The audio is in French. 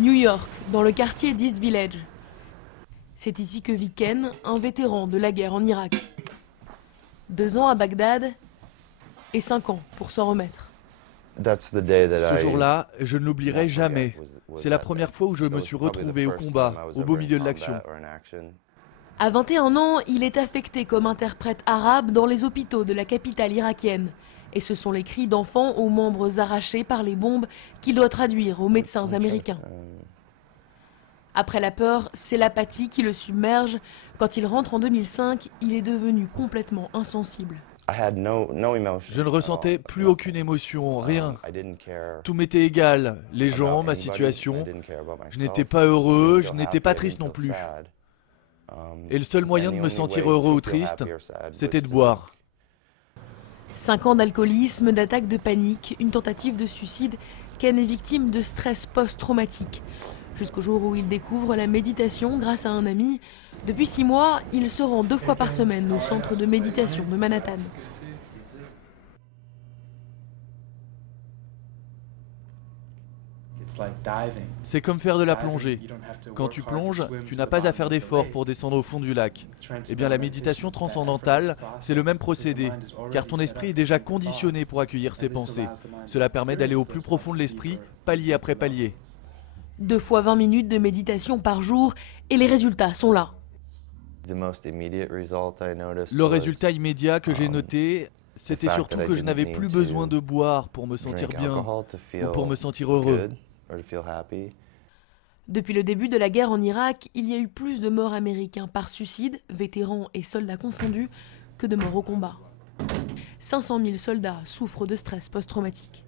New York, dans le quartier d'East Village. C'est ici que vit Ken, un vétéran de la guerre en Irak. 2 ans à Bagdad et 5 ans pour s'en remettre. Ce jour-là, je ne l'oublierai jamais. C'est la première fois où je me suis retrouvé au combat, au beau milieu de l'action. À 21 ans, il est affecté comme interprète arabe dans les hôpitaux de la capitale irakienne. Et ce sont les cris d'enfants aux membres arrachés par les bombes qu'il doit traduire aux médecins américains. Après la peur, c'est l'apathie qui le submerge. Quand il rentre en 2005, il est devenu complètement insensible. Je ne ressentais plus aucune émotion, rien. Tout m'était égal, les gens, ma situation. Je n'étais pas heureux, je n'étais pas triste non plus. Et le seul moyen de me sentir heureux ou triste, c'était de boire. 5 ans d'alcoolisme, d'attaques de panique, une tentative de suicide, Ken est victime de stress post-traumatique. Jusqu'au jour où il découvre la méditation grâce à un ami. Depuis 6 mois, il se rend 2 fois par semaine au centre de méditation de Manhattan. C'est comme faire de la plongée. Quand tu plonges, tu n'as pas à faire d'efforts pour descendre au fond du lac. Eh bien, la méditation transcendantale, c'est le même procédé, car ton esprit est déjà conditionné pour accueillir ses pensées. Cela permet d'aller au plus profond de l'esprit, palier après palier. 2 fois 20 minutes de méditation par jour et les résultats sont là. Le résultat immédiat que j'ai noté, c'était surtout que je n'avais plus besoin de boire pour me sentir bien ou pour me sentir heureux. Depuis le début de la guerre en Irak, il y a eu plus de morts américains par suicide, vétérans et soldats confondus, que de morts au combat. 500 000 soldats souffrent de stress post-traumatique.